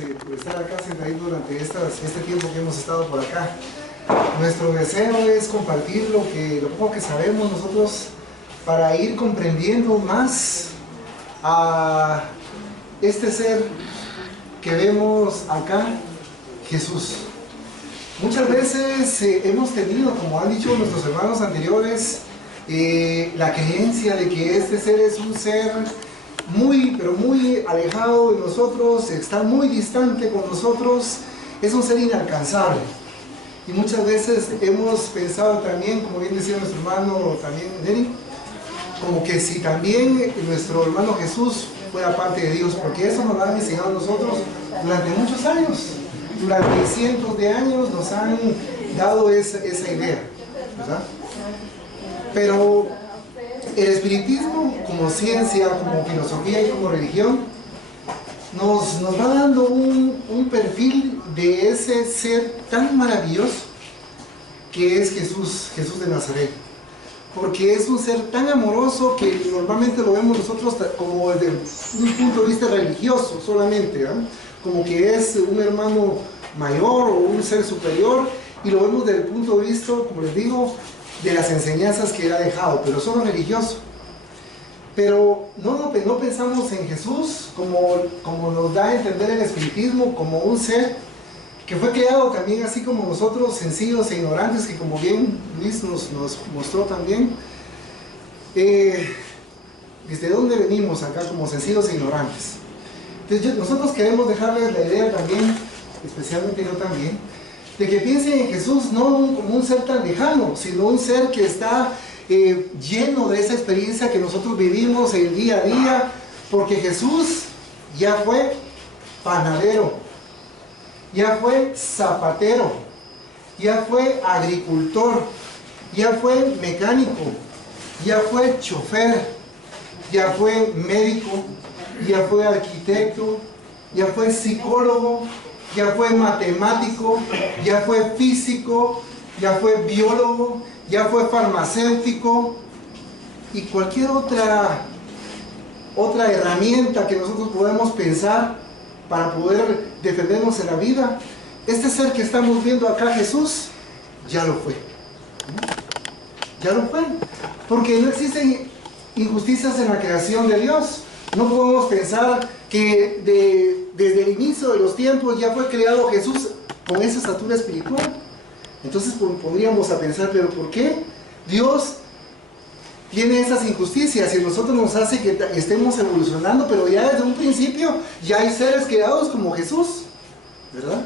por estar acá sentaditos durante este tiempo que hemos estado por acá. Nuestro deseo es compartir lo poco que sabemos nosotros para ir comprendiendo más a este ser que vemos acá, Jesús. Muchas veces hemos tenido, como han dicho nuestros hermanos anteriores, la creencia de que este ser es un ser muy, pero muy alejado de nosotros, está muy distante con nosotros, es un ser inalcanzable. Y muchas veces hemos pensado también, como bien decía nuestro hermano también Neri, como que si también nuestro hermano Jesús fuera parte de Dios, porque eso nos lo han enseñado a nosotros durante muchos años, durante cientos de años nos han dado esa idea, ¿verdad? Pero el espiritismo, como ciencia, como filosofía y como religión, nos va dando un perfil de ese ser tan maravilloso que es Jesús de Nazaret. Porque es un ser tan amoroso que normalmente lo vemos nosotros como desde un punto de vista religioso solamente, ¿eh? Como que es un hermano mayor o un ser superior, y lo vemos desde el punto de vista, como les digo, de las enseñanzas que él ha dejado, pero solo religioso. Pero no pensamos en Jesús como nos da a entender el espiritismo, como un ser que fue creado también así como nosotros, sencillos e ignorantes, que como bien Luis nos mostró también, desde dónde venimos acá como sencillos e ignorantes. Entonces nosotros queremos dejarles la idea también, especialmente yo también, de que piensen en Jesús no como un ser tan lejano, sino un ser que está lleno de esa experiencia que nosotros vivimos el día a día, porque Jesús ya fue panadero, ya fue zapatero, ya fue agricultor, ya fue mecánico, ya fue chofer, ya fue médico, ya fue arquitecto, ya fue psicólogo, ya fue matemático, ya fue físico, ya fue biólogo, ya fue farmacéutico y cualquier otra herramienta que nosotros podemos pensar para poder defendernos en la vida. Este ser que estamos viendo acá, Jesús, ya lo fue. Ya lo fue. Porque no existen injusticias en la creación de Dios. No podemos pensar que desde el inicio de los tiempos ya fue creado Jesús con esa estatura espiritual. Entonces podríamos a pensar, pero ¿por qué Dios tiene esas injusticias y nosotros nos hace que estemos evolucionando, pero ya desde un principio ya hay seres creados como Jesús, ¿verdad?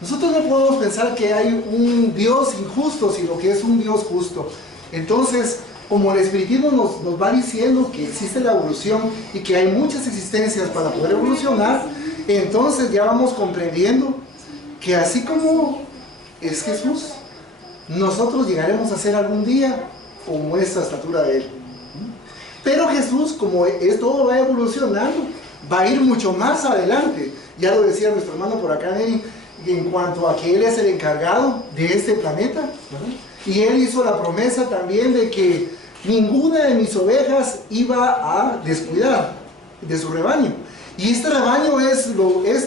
Nosotros no podemos pensar que hay un Dios injusto, sino que es un Dios justo. Entonces, como el espiritismo nos va diciendo que existe la evolución y que hay muchas existencias para poder evolucionar, entonces ya vamos comprendiendo que así como es Jesús, nosotros llegaremos a ser algún día como esa estatura de él. Pero Jesús, como todo va evolucionando, va a ir mucho más adelante. Ya lo decía nuestro hermano por acá, Neri, en cuanto a que él es el encargado de este planeta, ¿verdad? Y él hizo la promesa también de que ninguna de mis ovejas iba a descuidar de su rebaño. Y este rebaño es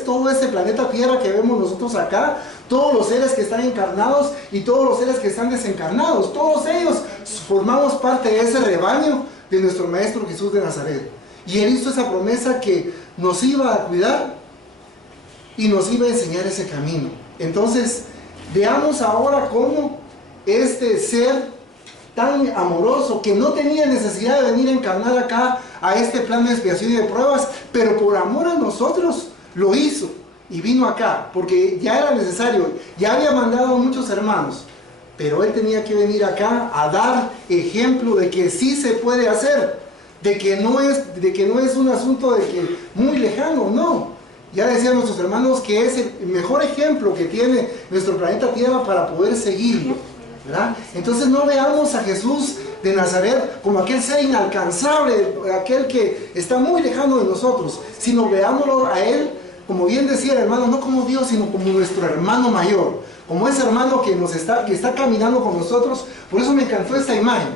todo este planeta Tierra que vemos nosotros acá, todos los seres que están encarnados y todos los seres que están desencarnados, todos ellos formamos parte de ese rebaño de nuestro Maestro Jesús de Nazaret. Y él hizo esa promesa que nos iba a cuidar y nos iba a enseñar ese camino. Entonces, veamos ahora cómo este ser tan amoroso, que no tenía necesidad de venir a encarnar acá a este plan de expiación y de pruebas, pero por amor a nosotros lo hizo y vino acá, porque ya era necesario, ya había mandado a muchos hermanos, pero él tenía que venir acá a dar ejemplo de que sí se puede hacer, de que no es un asunto de que muy lejano, no. Ya decían nuestros hermanos que es el mejor ejemplo que tiene nuestro planeta Tierra para poder seguirlo, ¿verdad? Entonces no veamos a Jesús de Nazaret como aquel ser inalcanzable, aquel que está muy lejano de nosotros, sino veámoslo a él, como bien decía el hermano, no como Dios, sino como nuestro hermano mayor, como ese hermano que está caminando con nosotros. Por eso me encantó esta imagen,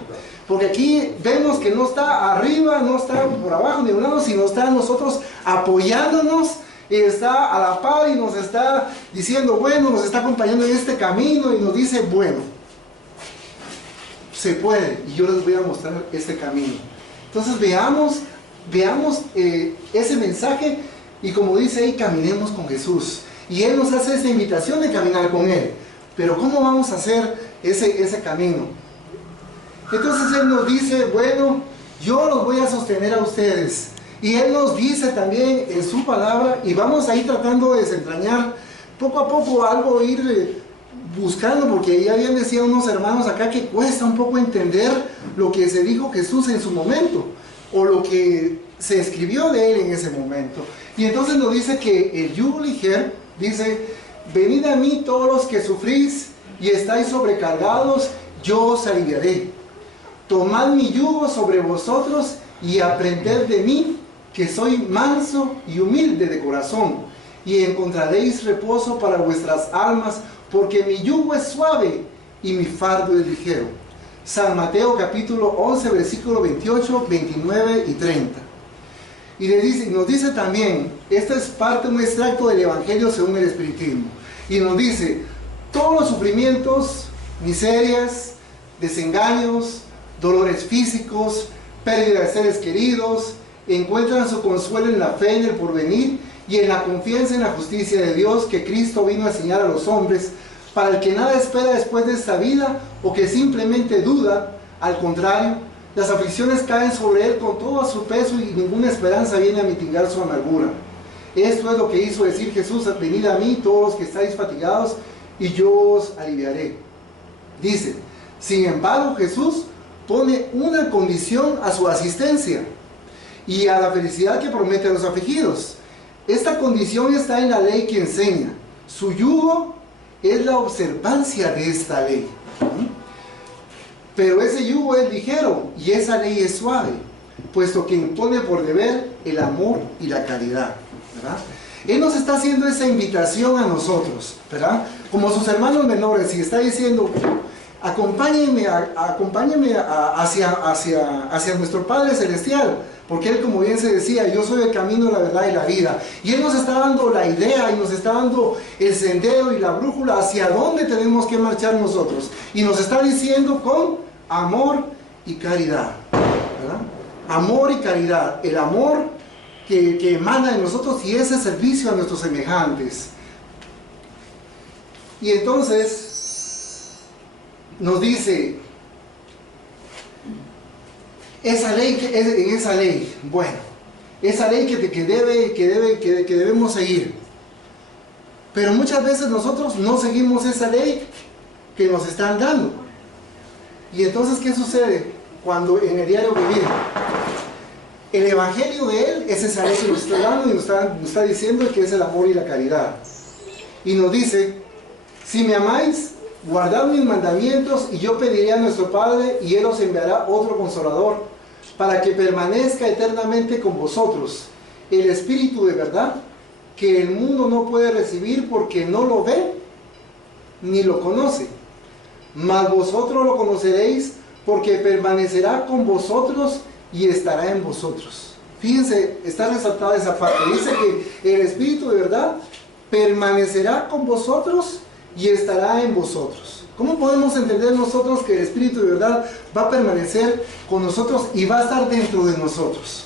porque aquí vemos que no está arriba, no está por abajo ni a un lado, sino está nosotros apoyándonos y está a la par y nos está diciendo, bueno, nos está acompañando en este camino y nos dice, bueno, se puede y yo les voy a mostrar este camino. Entonces veamos ese mensaje y como dice ahí, caminemos con Jesús. Y Él nos hace esa invitación de caminar con Él. Pero ¿cómo vamos a hacer ese camino? Entonces Él nos dice, bueno, yo los voy a sostener a ustedes. Y Él nos dice también en su palabra, y vamos a ir tratando de desentrañar poco a poco algo, ir buscando, porque ya bien decían unos hermanos acá que cuesta un poco entender lo que se dijo Jesús en su momento, o lo que se escribió de Él en ese momento. Y entonces nos dice que el yugo ligero, dice, venid a mí todos los que sufrís y estáis sobrecargados, yo os aliviaré. Tomad mi yugo sobre vosotros y aprended de mí, que soy manso y humilde de corazón, y encontraréis reposo para vuestras almas, porque mi yugo es suave y mi fardo es ligero. San Mateo capítulo 11, versículo 28, 29 y 30. Y nos dice también, esta es parte, un extracto del Evangelio según el Espiritismo, y nos dice, todos los sufrimientos, miserias, desengaños, dolores físicos, pérdida de seres queridos, encuentran su consuelo en la fe en el porvenir y en la confianza en la justicia de Dios que Cristo vino a enseñar a los hombres, para el que nada espera después de esta vida o que simplemente duda. Al contrario, las aflicciones caen sobre él con todo su peso y ninguna esperanza viene a mitigar su amargura. Esto es lo que hizo decir Jesús, venid a mí todos los que estáis fatigados y yo os aliviaré. Dice, sin embargo Jesús pone una condición a su asistencia y a la felicidad que promete a los afligidos. Esta condición está en la ley que enseña. Su yugo es la observancia de esta ley. Pero ese yugo es ligero y esa ley es suave, puesto que impone por deber el amor y la caridad, ¿verdad? Él nos está haciendo esa invitación a nosotros, ¿verdad? Como sus hermanos menores, y está diciendo, acompáñenme hacia nuestro Padre Celestial, porque Él, como bien se decía, yo soy el camino, la verdad y la vida. Y Él nos está dando la idea y nos está dando el sendero y la brújula hacia dónde tenemos que marchar nosotros. Y nos está diciendo con amor y caridad, ¿verdad? Amor y caridad, el amor que emana de nosotros y ese servicio a nuestros semejantes. Y entonces nos dice, esa ley, bueno, esa ley que debemos seguir. Pero muchas veces nosotros no seguimos esa ley que nos están dando. Y entonces, ¿qué sucede cuando en el diario vivir? El evangelio de Él es esa ley que nos está dando y nos está diciendo que es el amor y la caridad. Y nos dice, si me amáis, guardad mis mandamientos y yo pediré a nuestro Padre y Él os enviará otro Consolador para que permanezca eternamente con vosotros, el Espíritu de verdad, que el mundo no puede recibir porque no lo ve ni lo conoce, mas vosotros lo conoceréis porque permanecerá con vosotros y estará en vosotros. Fíjense, está resaltada esa parte, dice que el Espíritu de verdad permanecerá con vosotros y estará en vosotros. ¿Cómo podemos entender nosotros que el Espíritu de verdad va a permanecer con nosotros y va a estar dentro de nosotros?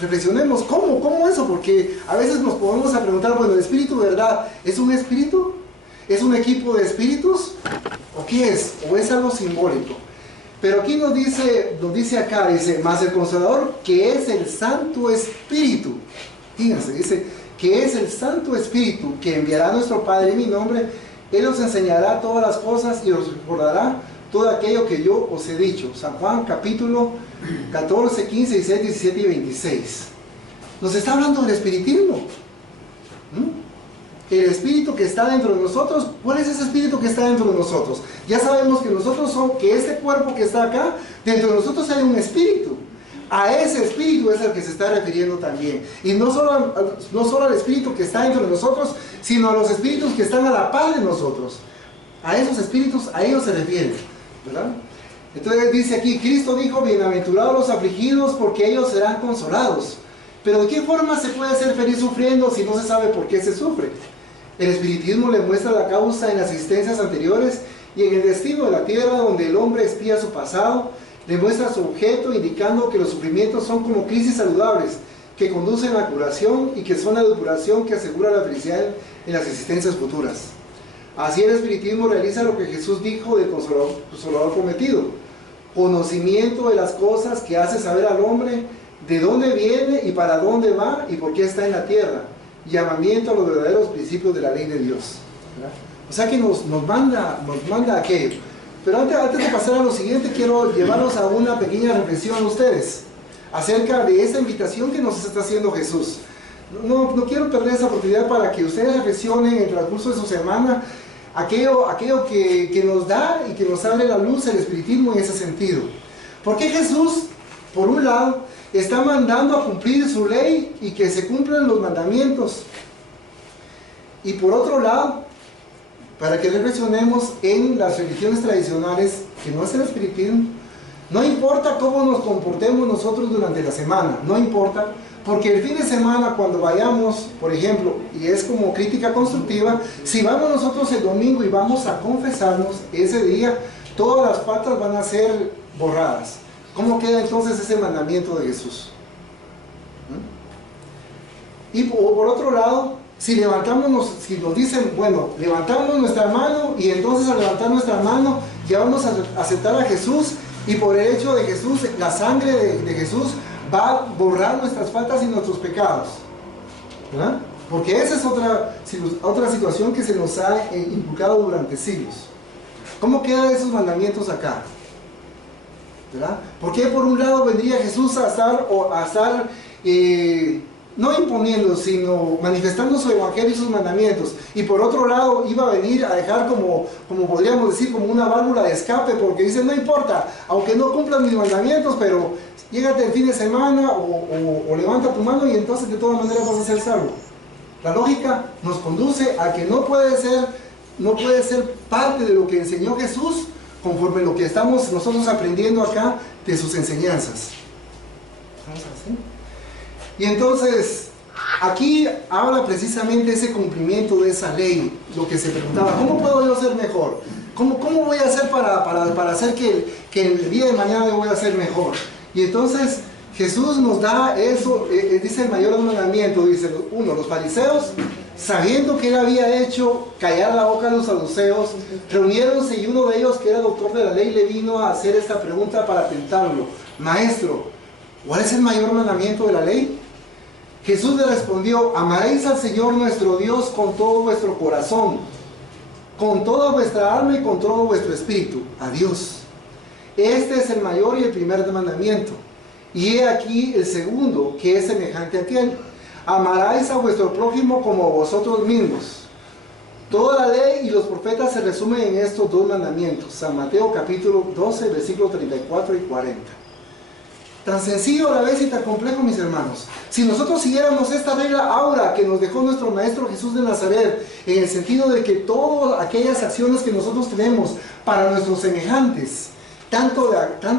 Reflexionemos, ¿cómo eso? Porque a veces nos podemos a preguntar, bueno, ¿el Espíritu de verdad es un espíritu? ¿Es un equipo de espíritus? ¿O qué es? ¿O es algo simbólico? Pero aquí nos dice acá, dice, más el Consolador, que es el Santo Espíritu. Fíjense, dice, que es el Santo Espíritu, que enviará a nuestro Padre en mi nombre. Él os enseñará todas las cosas y os recordará todo aquello que yo os he dicho. San Juan capítulo 14, 15, 16, 17 y 26. Nos está hablando del espiritismo. El espíritu que está dentro de nosotros. ¿Cuál es ese espíritu que está dentro de nosotros? Ya sabemos que nosotros que este cuerpo que está acá, dentro de nosotros hay un espíritu. A ese espíritu es al que se está refiriendo también. Y no solo al espíritu que está dentro de nosotros, sino a los espíritus que están a la par de nosotros. A esos espíritus, a ellos se refiere, ¿verdad? Entonces dice aquí, Cristo dijo, bienaventurados los afligidos, porque ellos serán consolados. Pero ¿de qué forma se puede ser feliz sufriendo si no se sabe por qué se sufre? El espiritismo le muestra la causa en las existencias anteriores y en el destino de la tierra, donde el hombre espía su pasado, le muestra su objeto, indicando que los sufrimientos son como crisis saludables que conducen a la curación y que son la depuración que asegura la felicidad en las existencias futuras. Así el espiritismo realiza lo que Jesús dijo del Consolador prometido: conocimiento de las cosas que hace saber al hombre de dónde viene y para dónde va y por qué está en la tierra, llamamiento a los verdaderos principios de la ley de Dios. ¿Verdad? O sea que nos manda aquello. Pero antes de pasar a lo siguiente, quiero llevarlos a una pequeña reflexión a ustedes acerca de esa invitación que nos está haciendo Jesús. No quiero perder esa oportunidad para que ustedes reflexionen en el transcurso de su semana aquello que nos da y que nos abre la luz el espiritismo en ese sentido. Porque Jesús, por un lado, está mandando a cumplir su ley y que se cumplan los mandamientos. Y por otro lado, para que reflexionemos en las religiones tradicionales, que no es el espiritismo, no importa cómo nos comportemos nosotros durante la semana, no importa, porque el fin de semana cuando vayamos, por ejemplo, y es como crítica constructiva, si vamos nosotros el domingo y vamos a confesarnos, ese día todas las faltas van a ser borradas. ¿Cómo queda entonces ese mandamiento de Jesús? Y por otro lado, si nos dicen, bueno, levantamos nuestra mano y entonces al levantar nuestra mano ya vamos a aceptar a Jesús, y por el hecho de Jesús, la sangre de Jesús va a borrar nuestras faltas y nuestros pecados, ¿verdad? Porque esa es otra situación que se nos ha inculcado durante siglos. ¿Cómo quedan esos mandamientos acá? ¿Verdad? Porque por un lado vendría Jesús a estar no imponiendo, sino manifestando su evangelio y sus mandamientos, y por otro lado iba a venir a dejar como podríamos decir, como una válvula de escape, porque dice, no importa, aunque no cumplan mis mandamientos, pero llégate el fin de semana o levanta tu mano y entonces de todas maneras vas a ser salvo. La lógica nos conduce a que no puede ser parte de lo que enseñó Jesús conforme lo que estamos nosotros aprendiendo acá de sus enseñanzas. ¿Vamos así? Y entonces, aquí habla precisamente ese cumplimiento de esa ley, lo que se preguntaba, ¿cómo puedo yo ser mejor? ¿Cómo voy a hacer para hacer que el día de mañana yo voy a ser mejor? Y entonces, Jesús nos da eso, dice el mayor mandamiento, dice, los fariseos, sabiendo que él había hecho callar la boca a los saduceos, reuniéronse y uno de ellos, que era doctor de la ley, le vino a hacer esta pregunta para tentarlo: Maestro, ¿cuál es el mayor mandamiento de la ley? Jesús le respondió: amaréis al Señor nuestro Dios con todo vuestro corazón, con toda vuestra alma y con todo vuestro espíritu, a Dios. Este es el mayor y el primer mandamiento. Y he aquí el segundo, que es semejante a aquel: amaráis a vuestro prójimo como a vosotros mismos. Toda la ley y los profetas se resumen en estos dos mandamientos. San Mateo capítulo 12, versículos 34 y 40. Tan sencillo a la vez y tan complejo, mis hermanos. Si nosotros siguiéramos esta regla ahora que nos dejó nuestro Maestro Jesús de Nazaret, en el sentido de que todas aquellas acciones que nosotros tenemos para nuestros semejantes, tanto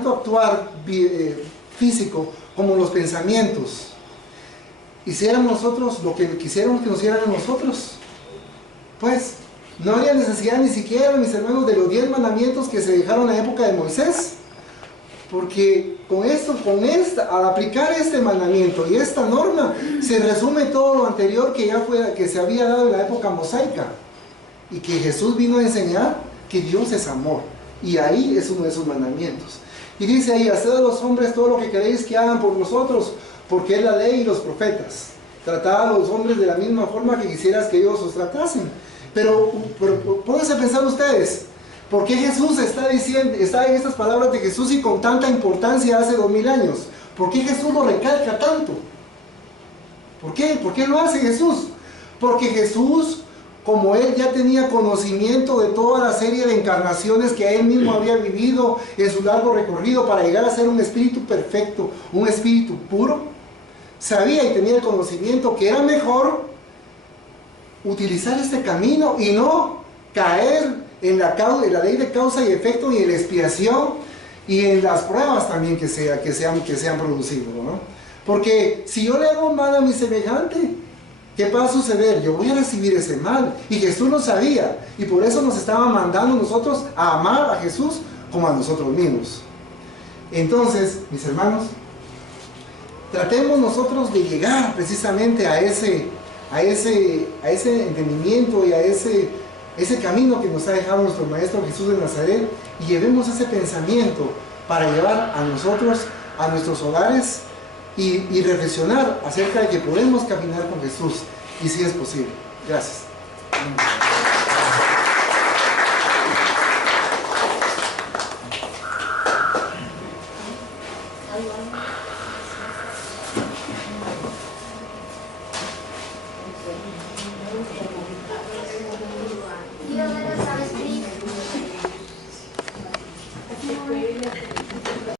actuar físico como los pensamientos, hiciéramos nosotros lo que quisiéramos que nos hicieran a nosotros, pues no habría necesidad ni siquiera, mis hermanos, de los 10 mandamientos que se dejaron en la época de Moisés. Porque al aplicar este mandamiento y esta norma, se resume todo lo anterior que se había dado en la época mosaica, y que Jesús vino a enseñar que Dios es amor, y ahí es uno de esos mandamientos. Y dice ahí: haced a los hombres todo lo que queréis que hagan por vosotros, porque es la ley y los profetas. Tratad a los hombres de la misma forma que quisieras que ellos os tratasen. Pero pónganse a pensar ustedes, ¿por qué Jesús está en estas palabras de Jesús y con tanta importancia hace 2000 años? ¿Por qué Jesús lo recalca tanto? ¿Por qué? ¿Por qué lo hace Jesús? Porque Jesús, como él ya tenía conocimiento de toda la serie de encarnaciones que él mismo había vivido en su largo recorrido para llegar a ser un espíritu perfecto, un espíritu puro, sabía y tenía el conocimiento que era mejor utilizar este camino y no caer en la ley de causa y efecto y en la expiación y en las pruebas también que se han producido, ¿no? Porque si yo le hago mal a mi semejante, ¿qué va a suceder? Yo voy a recibir ese mal. Y Jesús lo sabía. Y por eso nos estaba mandando nosotros a amar a Jesús como a nosotros mismos. Entonces, mis hermanos, tratemos nosotros de llegar precisamente a ese entendimiento y a ese camino que nos ha dejado nuestro Maestro Jesús de Nazaret, y llevemos ese pensamiento para llevar a nosotros, a nuestros hogares, y reflexionar acerca de que podemos caminar con Jesús, y si es posible. Gracias.